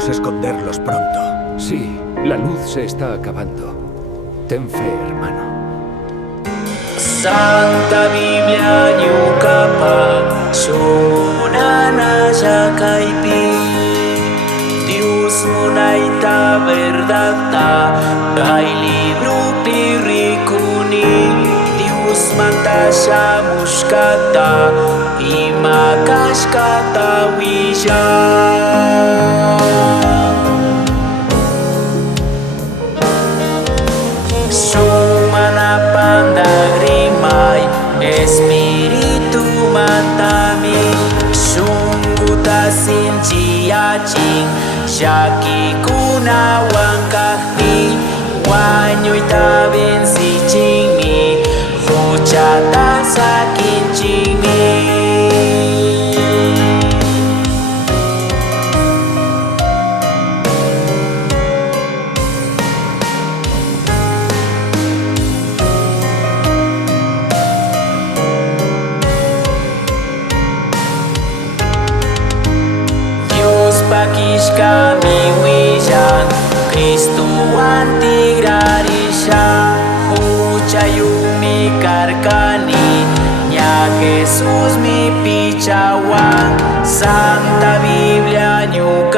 Debemos esconderlos pronto. Sí, la luz se está acabando. Ten fe, hermano. Santa Biblia nyukapa sumunana jakaipi Dios munaita verdadta kai libro pirikuni Dios mantasya muskata imakaskata wisya Espiritu matami sungguh tak sinjiacing Syaki kunawang kahmi Wanyoi tabin si cingmi Hujatan sakin cingmi Pakis kami wijan Kristu antigrarisha Ucayumi karkani Nya Jesus mi pichawan Santa Biblia nyuk